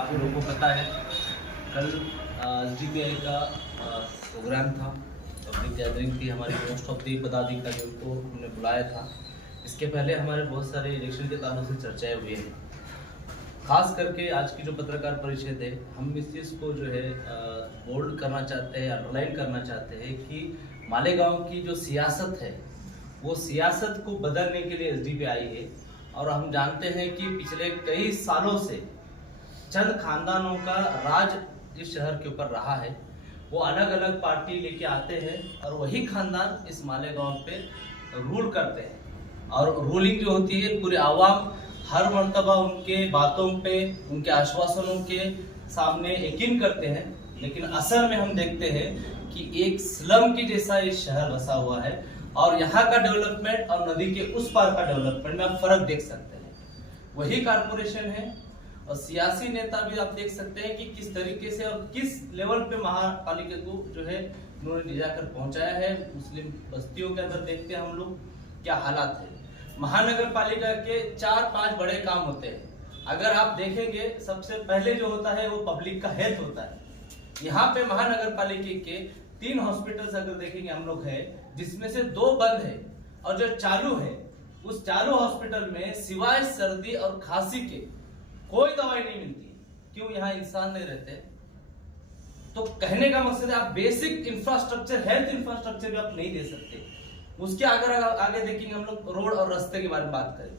आप लोगों को पता है कल SDPI का प्रोग्राम था, पब्लिक गैदरिंग थी। हमारी मोस्ट ऑफ दी पदाधिकारियों को हमने बुलाया था। इसके पहले हमारे बहुत सारे इलेक्शन के ताल्लुक से चर्चाएं हुई हैं। खास करके आज की जो पत्रकार परिषद है, हम इस चीज़ को जो है बोल्ड करना चाहते हैं, अंडरलाइन करना चाहते हैं कि मालेगांव की जो सियासत है वो सियासत को बदलने के लिए SDPI है। और हम जानते हैं कि पिछले कई सालों से चंद खानदानों का राज इस शहर के ऊपर रहा है। वो अलग अलग पार्टी लेके आते हैं और वही खानदान इस मालेगांव पे रूल करते हैं। और रूलिंग जो होती है, पूरे आवाम हर मर्तबा उनके बातों पे, उनके आश्वासनों के सामने यकीन करते हैं, लेकिन असल में हम देखते हैं कि एक स्लम की जैसा ये शहर बसा हुआ है। और यहाँ का डेवलपमेंट और नदी के उस पार का डेवलपमेंट में आप फर्क देख सकते हैं। वही कारपोरेशन है और सियासी नेता भी आप देख सकते हैं कि किस तरीके से और किस लेवल पे महापालिका को जो है उन्होंने ले जाकर पहुंचाया है। मुस्लिम बस्तियों के अंदर देखते हैं हम लोग क्या हालात है। महानगर पालिका के 4-5 बड़े काम होते हैं। अगर आप देखेंगे, सबसे पहले जो होता है वो पब्लिक का हेल्थ होता है। यहाँ पे महानगर पालिका के 3 हॉस्पिटल्स अगर देखेंगे हम लोग है, जिसमें से 2 बंद है और जो चालू है उस चालू हॉस्पिटल में सिवाय सर्दी और खांसी के कोई दवाई नहीं मिलती। क्यों? यहाँ इंसान नहीं रहते। तो कहने का मकसद है आप बेसिक इंफ्रास्ट्रक्चर, हेल्थ इंफ्रास्ट्रक्चर भी आप नहीं दे सकते। उसके आगे देखेंगे हम लोग रोड और रास्ते के बारे में बात करें,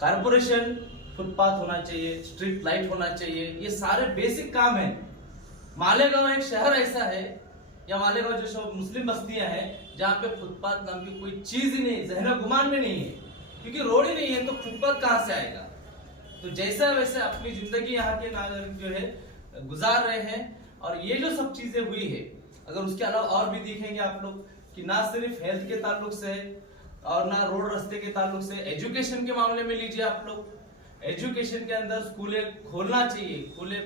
कारपोरेशन, फुटपाथ होना चाहिए, स्ट्रीट लाइट होना चाहिए, ये सारे बेसिक काम है। मालेगांव एक शहर ऐसा है, या मालेगांव जो सब मुस्लिम बस्तियां हैं, जहाँ पे फुटपाथ नाम की कोई चीज ही नहीं, जहन गुमान में नहीं है, क्योंकि रोड ही नहीं है तो फुटपाथ कहाँ से आएगा। तो जैसा वैसे अपनी जिंदगी यहाँ के नागरिक जो है गुजार रहे हैं। और ये जो सब चीजें हुई है, अगर उसके अलावा और भी देखेंगे आप लोग कि ना सिर्फ हेल्थ के ताल्लुक से और ना रोड रास्ते के ताल्लुक से, एजुकेशन के मामले में लीजिए आप लोग। एजुकेशन के अंदर स्कूलें खोलना चाहिए, खुले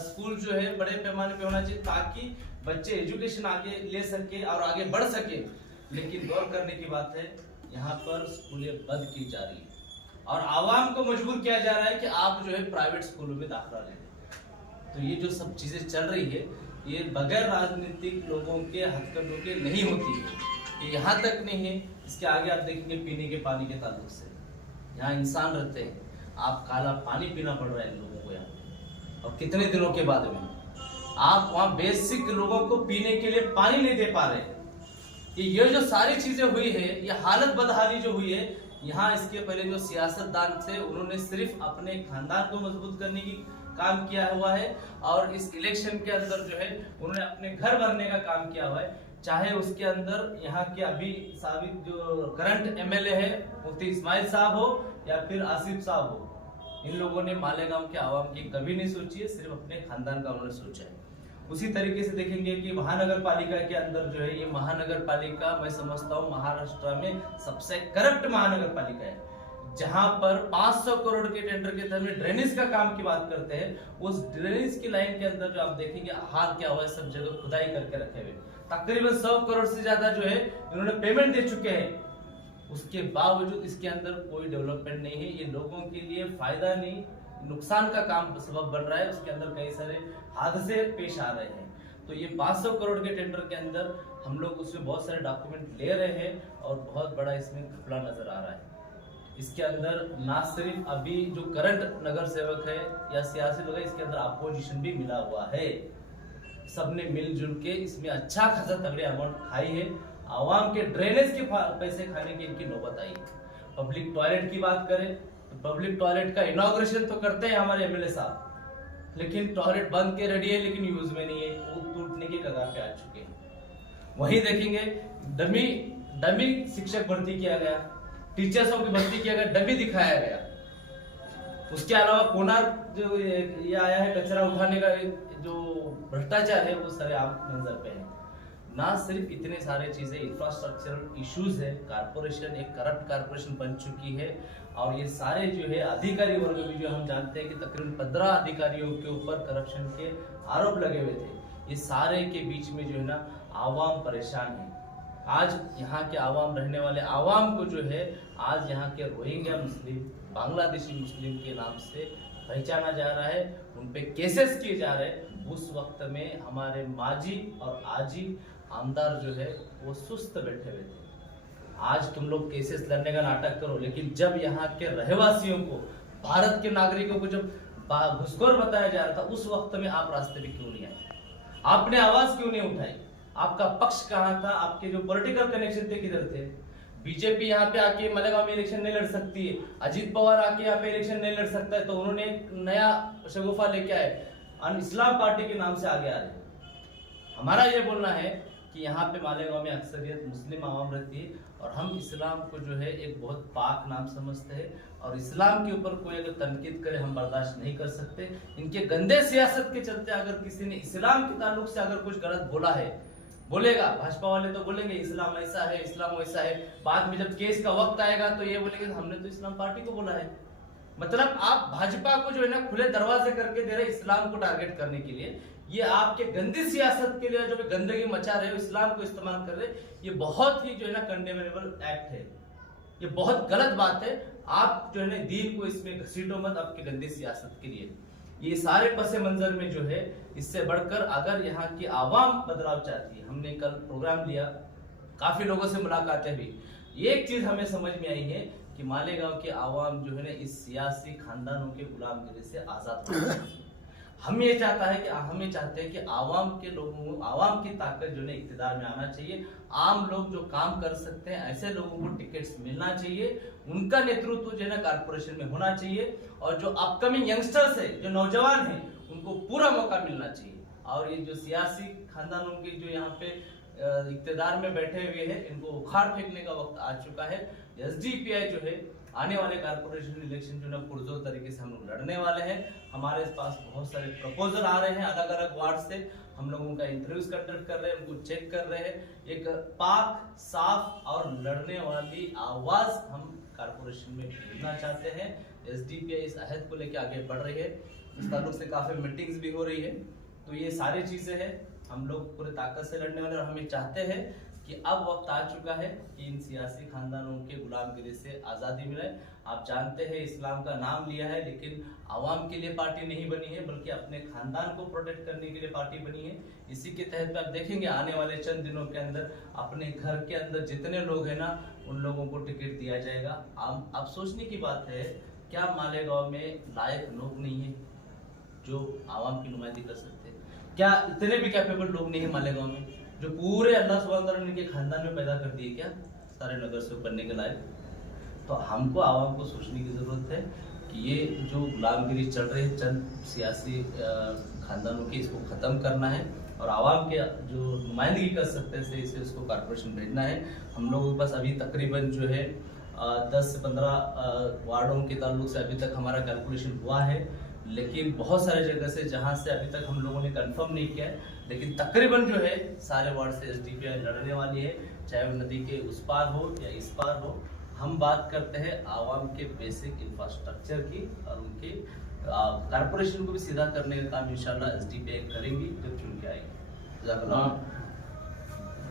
स्कूल जो है बड़े पैमाने पे होना चाहिए ताकि बच्चे एजुकेशन आगे ले सके और आगे बढ़ सके। लेकिन गौर करने की बात है, यहाँ पर स्कूलें बंद की जा रही है और आवाम को मजबूर किया जा रहा है कि आप जो है प्राइवेट स्कूलों में दाखिला ले लें। तो ये जो सब चीजें चल रही है, ये बगैर राजनीतिक लोगों के हथकंडों के नहीं होती है। ये यहाँ तक नहीं है, इसके आगे आप देखेंगे पीने के पानी के ताल्लुक से। यहाँ इंसान रहते हैं, आप काला पानी पीना पड़ रहा है इन लोगों को यहाँ, और कितने दिनों के बाद में आप वहाँ बेसिक लोगों को पीने के लिए पानी नहीं दे पा रहे। ये जो सारी चीजें हुई है, ये हालत बदहाली जो हुई है यहाँ, इसके पहले जो सियासतदान थे उन्होंने सिर्फ अपने खानदान को मजबूत करने की काम किया हुआ है और इस इलेक्शन के अंदर जो है उन्होंने अपने घर भरने का काम किया हुआ है। चाहे उसके अंदर यहाँ के अभी साबित जो करंट MLA है मुफ्ती इस्माइल साहब हो या फिर आसिफ साहब हो, इन लोगों ने मालेगांव के आवाम की कभी नहीं सोची है, सिर्फ अपने खानदान का उन्होंने सोचा है। उसी तरीके से देखेंगे कि महानगर पालिका के अंदर जो है, ये महानगर पालिका मैं समझता हूँ महाराष्ट्र में सबसे करप्ट महानगर पालिका है, जहां पर 500 करोड़ के टेंडर के तहत में ड्रेनेज का काम की बात करते हैं। उस ड्रेनेज की लाइन के अंदर जो आप देखेंगे हाल क्या हुआ है, सब जगह खुदाई करके रखे हुए, तकरीबन 100 करोड़ से ज्यादा जो है इन्होंने पेमेंट दे चुके हैं। उसके बावजूद इसके अंदर कोई डेवलपमेंट नहीं है। ये लोगों के लिए फायदा नहीं, नुकसान का काम सबब बन रहा है। उसके अंदर कई सारे हादसे पेश आ रहे हैं। तो ये 500 करोड़ के टेंडर के अंदर हम लोग उसमें बहुत सारे डॉक्यूमेंट ले रहे हैं और बहुत बड़ा इसमें घपला नजर आ रहा है। इसके अंदर ना सिर्फ अभी जो करंट नगर सेवक है या सियासी लोग है, इसके अंदर अपोजिशन भी मिला हुआ है। सबने मिलजुल के इसमें अच्छा खासा तगड़े अमाउंट खाई है। आवाम के ड्रेनेज के पैसे खाने की इनकी नौबत आई है। पब्लिक टॉयलेट की बात करें तो पब्लिक टॉयलेट का इनॉग्रेशन तो करते हैं हमारे MLA साहब, लेकिन टॉयलेट बंद के रेडी है लेकिन यूज में नहीं है, वो टूटने के कगार पे आ चुके हैं। वही देखेंगे डमी शिक्षक भर्ती किया गया, टीचर्सों की भर्ती किया गया, डमी दिखाया गया। उसके अलावा कोणार्क जो ये आया है कचरा उठाने का जो भ्रष्टाचार है वो सरेआम नजर पे है। ना सिर्फ इतने सारे चीजें, इंफ्रास्ट्रक्चरल इश्यूज है, कारपोरेशन एक करप्ट कारपोरेशन बन चुकी है। और ये सारे जो है अधिकारी वर्ग भी जो हम जानते हैं कि तकरीबन 15 अधिकारियों के ऊपर करप्शन के आरोप लगे हुए थे। ये सारे के बीच में जो है ना आवाम परेशान है। आज यहाँ के आवाम, रहने वाले आवाम को जो है आज यहाँ के रोहिंग्या मुस्लिम, बांग्लादेशी मुस्लिम के नाम से पहचाना जा रहा है। उन पे केसेस किए जा रहे, उस वक्त में हमारे माजी और आजी आमदार जो है वो सुस्त बैठे हुए थे। आज तुम लोग केसेस लड़ने का नाटक करो, लेकिन जब यहाँ के रहवासियों को, भारत के नागरिकों को जब घुसखोर बताया जा रहा था, उस वक्त में आप रास्ते पे क्यों नहीं आए? आपने आवाज क्यों नहीं उठाई? आपका पक्ष कहाँ था? आपके जो पॉलिटिकल कनेक्शन थे किधर थे? बीजेपी यहाँ पे आके मालेगांव में इलेक्शन नहीं लड़ सकती है, अजीत पवार आके यहाँ पे इलेक्शन नहीं लड़ सकता है, तो उन्होंने एक नया शगुफा लेके आए, इस्लाम पार्टी के नाम से आगे आ रहे। हमारा ये बोलना है कि यहाँ पे मालेगांव में अक्सरियत मुस्लिम आवाम रहती है और हम इस्लाम को जो है एक बहुत पाक नाम समझते हैं, और इस्लाम के ऊपर कोई अगर तनकीद करे हम बर्दाश्त नहीं कर सकते। इनके गंदे सियासत के चलते अगर किसी ने इस्लाम के ताल्लुक से अगर कुछ गलत बोला है, बोलेगा, भाजपा वाले तो बोलेंगे इस्लाम ऐसा है, इस्लाम वैसा है, बाद में जब केस का वक्त आएगा तो ये बोलेंगे हमने तो इस्लाम पार्टी को बोला है। मतलब आप भाजपा को जो है ना खुले दरवाजे करके दे रहे इस्लाम को टारगेट करने के लिए। ये आपके गंदी सियासत के लिए जो गंदगी मचा रहे हो, इस्लाम को इस्तेमाल कर रहे, ये बहुत ही जो है ना कंडेमेनेबल एक्ट है, ये बहुत गलत बात है। आप जो है ना दीन को इसमें घसीटो मत आपके गंदी सियासत के लिए। ये सारे पसे मंजर में जो है, इससे बढ़कर अगर यहाँ की आवाम बदलाव चाहती है, हमने कल प्रोग्राम लिया, काफी लोगों से मुलाकातें हुई, एक चीज हमें समझ में आई है कि मालेगांव के आवाम जो है ना इस सियासी खानदानों के गुलामगिरी से आजाद होना चाहिए। हम ये चाहते हैं कि आवाम के लोगों, आवाम की ताकत जो है इक्तिदार में आना चाहिए। आम लोग जो काम कर सकते हैं ऐसे लोगों को टिकट्स मिलना चाहिए, उनका नेतृत्व जो है ना कारपोरेशन में होना चाहिए, और जो अपकमिंग यंगस्टर्स है, जो नौजवान है, उनको पूरा मौका मिलना चाहिए। और ये जो सियासी खानदानों के जो यहाँ पे इक्तिदार में बैठे हुए हैं, इनको उखाड़ फेंकने का वक्त आ चुका है। एसडीपीआई जो है आने वाले कारपोरेशन इलेक्शन जो है पुरजोर तरीके से हम लोग लड़ने वाले हैं। हमारे पास बहुत सारे प्रपोजल आ रहे हैं अलग अलग वार्ड से, हम लोग उनका इंटरव्यूज कंडक्ट कर रहे हैं, उनको चेक कर रहे हैं। एक पाक, साफ और लड़ने वाली आवाज हम कारपोरेशन में भेजना चाहते हैं। एसडीपीआई इस अहद को लेकर आगे बढ़ रही है, इस ताल्लुक से काफी मीटिंग्स भी हो रही है। तो ये सारी चीजें हैं, हम लोग पूरे ताकत से लड़ने वाले, और हमें चाहते हैं कि अब वक्त आ चुका है कि इन सियासी खानदानों के गुलामगिरी से आज़ादी मिले। आप जानते हैं इस्लाम का नाम लिया है, लेकिन आवाम के लिए पार्टी नहीं बनी है, बल्कि अपने खानदान को प्रोटेक्ट करने के लिए पार्टी बनी है। इसी के तहत आप देखेंगे आने वाले चंद दिनों के अंदर अपने घर के अंदर जितने लोग हैं ना, उन लोगों को टिकट दिया जाएगा। आप सोचने की बात है, क्या मालेगांव में लायक लोग नहीं है जो आवाम की नुमाइंदगी कर सकते हैं? क्या इतने भी कैपेबल लोग नहीं है मालेगांव में जो पूरे अल्लाह सुब्हान व तआला के खानदान में पैदा कर दिए क्या सारे नगर से बनने के लायक? तो हमको आवाम को सोचने की जरूरत है कि ये जो गुलामगिरी चल रही है चंद सियासी खानदानों की, इसको खत्म करना है, और आवाम के जो नुमाइंदगी कर सकते हैं इसे इसको कारपोरेशन भेजना है। हम लोगों के पास अभी तकरीबन जो है 10 से 15 वार्डों के ताल्लुक से अभी तक हमारा कैलकुलेशन हुआ है, लेकिन बहुत सारे जगह से जहां से अभी तक हम लोगों ने कंफर्म नहीं किया है, लेकिन तकरीबन जो है सारे वार्ड से एसडीपीआई लड़ने वाली है, चाहे वो नदी के उस पार हो या इस पार हो। हम बात करते हैं आवाम के बेसिक इंफ्रास्ट्रक्चर की, और उनके कारपोरेशन को भी सीधा करने का काम इंशाल्लाह एसडीपीआई करेंगी जब चुन के आएगी।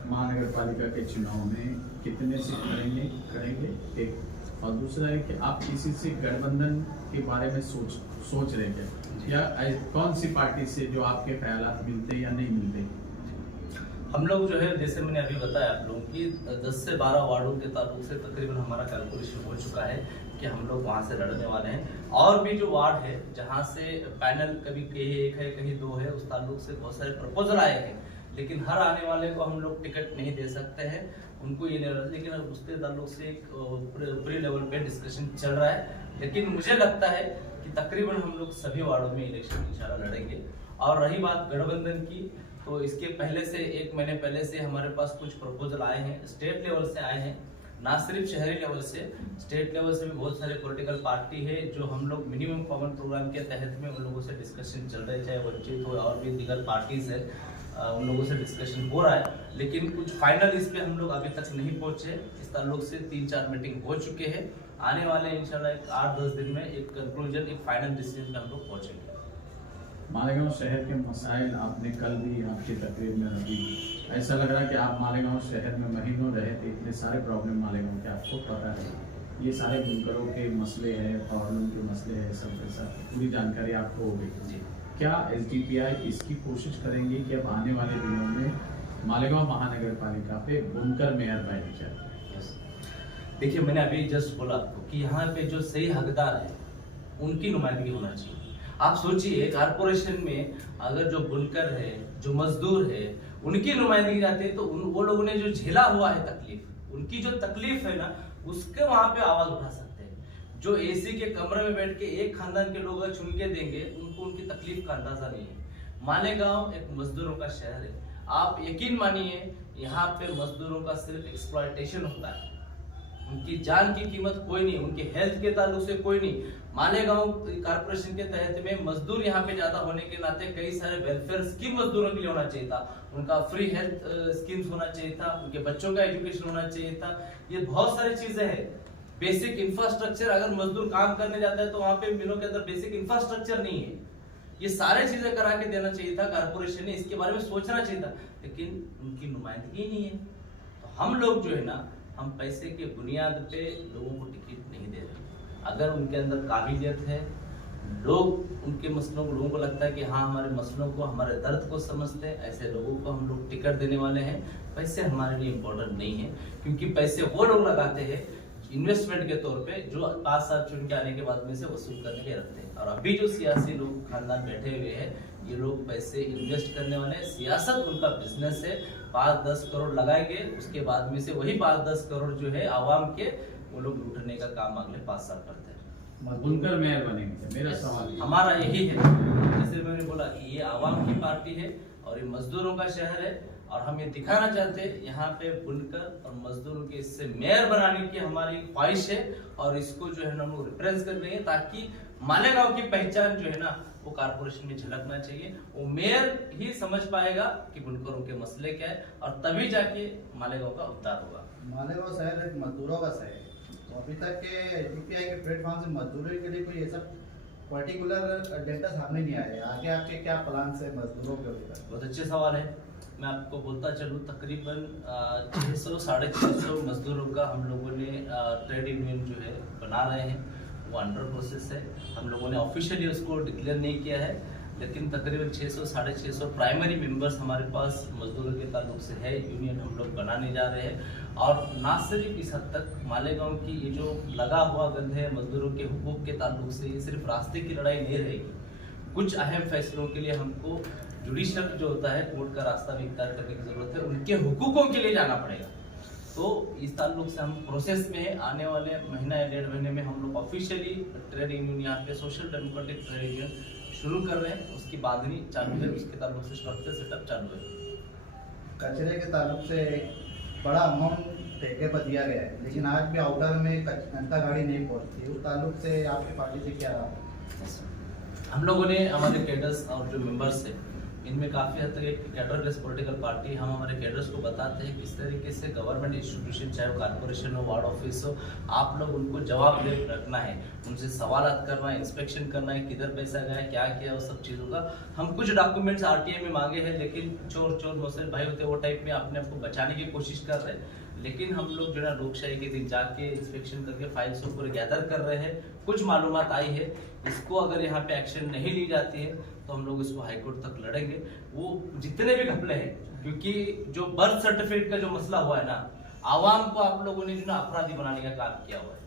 महानगर पालिका के चुनाव में कितने से करेंगे एक, और दूसरा है कि आप किसी से गठबंधन के बारे में सोच रहे थे, या कौन सी पार्टी से जो आपके ख्यालात मिलते या नहीं मिलते? हम लोग जो है, जैसे मैंने अभी बताया आप लोगों की 10 से 12 वार्डों के ताल्लुक से तकरीबन हमारा कैलकुलेशन हो चुका है कि हम लोग वहां से लड़ने वाले हैं। और भी जो वार्ड है जहां से पैनल कभी कहीं एक है कहीं दो है, उस ताल्लुक से बहुत सारे प्रपोजल आए हैं, लेकिन हर आने वाले को हम लोग टिकट नहीं दे सकते हैं, उनको ये नहीं रहता। लेकिन उसके ताल्लुक से एक ऊपरी लेवल पे डिस्कशन चल रहा है, लेकिन मुझे लगता है कि तकरीबन हम लोग सभी वार्डों में इलेक्शन इंशाल्लाह लड़ेंगे। और रही बात गठबंधन की, तो इसके पहले से 1 महीने पहले से हमारे पास कुछ प्रपोजल आए हैं, स्टेट लेवल से आए हैं, ना सिर्फ शहरी लेवल से, स्टेट लेवल से भी बहुत सारे पॉलिटिकल पार्टी है जो हम लोग मिनिमम कॉमन प्रोग्राम के तहत में उन लोगों से डिस्कशन चल रहे, चाहे वंचित हो और भी दीगर पार्टीज है, उन लोगों से डिस्कशन हो रहा है, लेकिन कुछ फाइनल इस पे हम लोग अभी तक नहीं पहुंचे। इस ताल्लुक से 3-4 मीटिंग हो चुके हैं, आने वाले इंशाल्लाह 8-10 दिन में एक कंक्लूजन, एक फाइनल डिसीजन में हम लोग पहुंचेंगे। मालेगांव शहर के मसाइल आपने कल भी आपकी तकरीर में रखी, ऐसा लग रहा है कि आप मालेगांव शहर में महीनों रहे थे, इतने सारे प्रॉब्लम मालेगांव के आपको पता है, ये सारे बुनकरों के मसले हैं, प्रॉब्लम के मसले हैं, सब के सब पूरी जानकारी आपको हो गई। जी। क्या SDPI इसकी कोशिश करेंगे कि अब आने वाले दिनों में मालेगांव महानगर पालिका पे बुनकर मेयर बैठ जाए? देखिए, मैंने अभी जस्ट बोला आपको कि यहाँ पे जो सही हकदार है उनकी नुमाइंदगी होना चाहिए। आप सोचिए, कारपोरेशन में अगर जो बुनकर है, जो मजदूर है, उनकी नुमाइंदगी जाती है तो वो लोगों ने जो झेला हुआ है तकलीफ, उनकी जो तकलीफ है ना, उसके वहां पे आवाज उठा सकते हैं। जो AC के कमरे में बैठ के एक खानदान के लोग चुन के देंगे, उनको उनकी तकलीफ का अंदाजा नहीं है। मालेगांव एक मजदूरों का शहर है। आप यकीन मानिए, यहाँ पे मजदूरों का सिर्फ एक्सप्लॉयटेशन होता है। उनकी जान की कीमत कोई नहीं, उनके हेल्थ के ताल्लुक से कोई नहीं। मालेगांव कारपोरेशन के तहत में मजदूर यहाँ पे ज्यादा होने के नाते कई सारे वेलफेयर स्कीम मजदूरों के लिए होना चाहिए था। उनका फ्री हेल्थ स्कीम्स होना चाहिए था, उनके बच्चों का एजुकेशन होना चाहिए था। ये बहुत सारी चीजें हैं। बेसिक इंफ्रास्ट्रक्चर, अगर मजदूर काम करने जाता है तो वहां पे मिलों के अंदर बेसिक इंफ्रास्ट्रक्चर नहीं है। ये सारे चीजें करा के देना चाहिए था कारपोरेशन ने, इसके बारे में सोचना चाहिए था, लेकिन उनकी नुमाइंदगी नहीं है। तो हम लोग जो है ना, हम पैसे के बुनियाद पे लोगों को टिकट नहीं दे रहे। अगर उनके अंदर काबिलियत है, लोग उनके मसलों को, लोगों को लगता है कि हाँ हमारे मसलों को, हमारे दर्द को समझते हैं, ऐसे लोगों को हम लोग टिकट देने वाले हैं। पैसे हमारे लिए इम्पोर्टेंट नहीं है, क्योंकि पैसे वो लोग लगाते हैं इन्वेस्टमेंट के तौर पे, जो 5 साल चुन के आने के बाद में से वसूल करके रखते हैं। और अभी जो सियासी लोग खानदान बैठे हुए हैं, ये लोग पैसे इन्वेस्ट करने वाले हैं। सियासत उनका बिजनेस है। 5-10 करोड़ लगाएंगे, उसके बाद में से वही 5-10 करोड़ जो है आवाम के, वो लोग लूटने का काम अगले 5 साल करते हैं। बुनकर मेयर बनेंगे, मेरा सवाल हमारा यही है। जैसे मैंने बोला कि ये आवाम की पार्टी है और ये मजदूरों का शहर है, और हम ये दिखाना चाहते हैं यहाँ पे बुनकर और मजदूरों के इससे मेयर बनाने की हमारी ख्वाहिश है। और इसको जो है ना, हम लोग रिप्रेजेंट कर रहे हैं, ताकि मालेगांव की पहचान जो है ना, वो कारपोरेशन में झलकना चाहिए। वो मेयर ही समझ पाएगा कि बुनकरों के मसले क्या है, और तभी जाके मालेगांव का उद्धार होगा। मालेगांव शहर एक मजदूरों का शहर है, तो अभी तक के SDPI के प्लेटफॉर्म से मजदूरों के लिए कोई ऐसा पर्टिकुलर डेटा सामने नहीं आया है। आगे आपके क्या प्लान है मजदूरों के ऊपर? बहुत अच्छे सवाल है। मैं आपको बोलता चलूँ, तकरीबन 600-650 मजदूरों का हम लोगों ने ट्रेड यूनियन जो है बना रहे हैं। वो अंडर प्रोसेस है। हम लोगों ने ऑफिशियली उसको डिक्लेयर नहीं किया है, लेकिन तकरीबन 600-650 प्राइमरी मेंबर्स हमारे पास मजदूरों के ताल्लुक से है। यूनियन हम लोग बनाने जा रहे हैं। और ना सिर्फ इस हद तक मालेगांव की ये जो लगा हुआ गंध है मजदूरों के हुकूक के ताल्लुक से, ये सिर्फ रास्ते की लड़ाई नहीं रहेगी। कुछ अहम फैसलों के लिए हमको जुडिशल जो होता है, कोर्ट का रास्ता भी इख्तियार करने की जरूरत है। उनके हुकूकों के लिए जाना पड़ेगा। तो इस ताल्लुक से हम प्रोसेस में है। आने वाले महीना या 1.5 महीने में हम लोग ऑफिशियली ट्रेड यूनियन यहाँ पे सोशल डेमोक्रेटिक ट्रेड यूनियन शुरू कर रहे हैं। उसकी बांधनी चालू है, उसके ताल्लुक से स्ट्रक्चर सेटअप चालू है। कचरे के ताल्लुक से बड़ा अमाउंट ठेके पर दिया गया है, लेकिन आज भी आउटर में घंटा गाड़ी नहीं पहुँचती। उस ताल्लुक से आपकी पार्टी से क्या रहा? हम लोगों ने, हमारे कैडर्स और जो मेंबर्स हैं, इनमें काफ़ी हद तक एक कैडरलेस पॉलिटिकल पार्टी, हम हमारे कैडर्स को बताते हैं किस तरीके से गवर्नमेंट इंस्टीट्यूशन, चाहे वो कारपोरेशन हो, वार्ड ऑफिस हो, आप लोग उनको जवाबदेह रखना है, उनसे सवालात करना है, इंस्पेक्शन करना है, किधर पैसा गया, क्या किया, वो सब चीज़ों का। हम कुछ डॉक्यूमेंट्स RTI में मांगे हैं, लेकिन चोर मोहसिन भाई होते वो टाइप में अपने आप को बचाने की कोशिश कर रहे हैं। लेकिन हम लोग जो है लोकशाही के दिन जाके इंस्पेक्शन करके फाइल्स को पूरे गैदर कर रहे हैं। कुछ मालूमात आई है, इसको अगर यहाँ पे एक्शन नहीं ली जाती है तो हम लोग इसको हाईकोर्ट तक लड़ेंगे। वो जितने भी घपले हैं, क्योंकि जो बर्थ सर्टिफिकेट का जो मसला हुआ है ना, आवाम को आप लोगों ने जो ना अपराधी बनाने का काम किया हुआ है।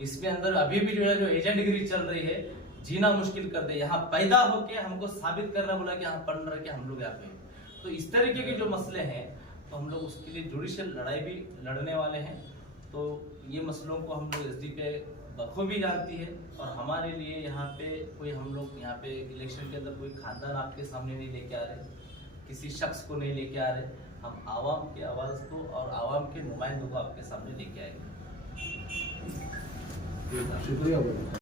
इसके अंदर अभी भी जो है, जो एजेंटगिरी चल रही है, जीना मुश्किल कर दे। यहाँ पैदा होके हमको साबित करना बोला कि हम पढ़ रहे कि हम लोग यहाँ पे। तो इस तरीके के जो मसले हैं, तो हम लोग उसके लिए जुडिशियल लड़ाई भी लड़ने वाले हैं। तो ये मसलों को हम लोग SDPI बखूबी जानती है। और हमारे लिए यहाँ पे कोई, हम लोग यहाँ पे इलेक्शन के अंदर कोई खानदान आपके सामने नहीं लेके आ रहे, किसी शख्स को नहीं लेके आ रहे। हम आवाम की आवाज़ को और आवाम के नुमाइंदों को आपके सामने लेके आएंगे। शुक्रिया।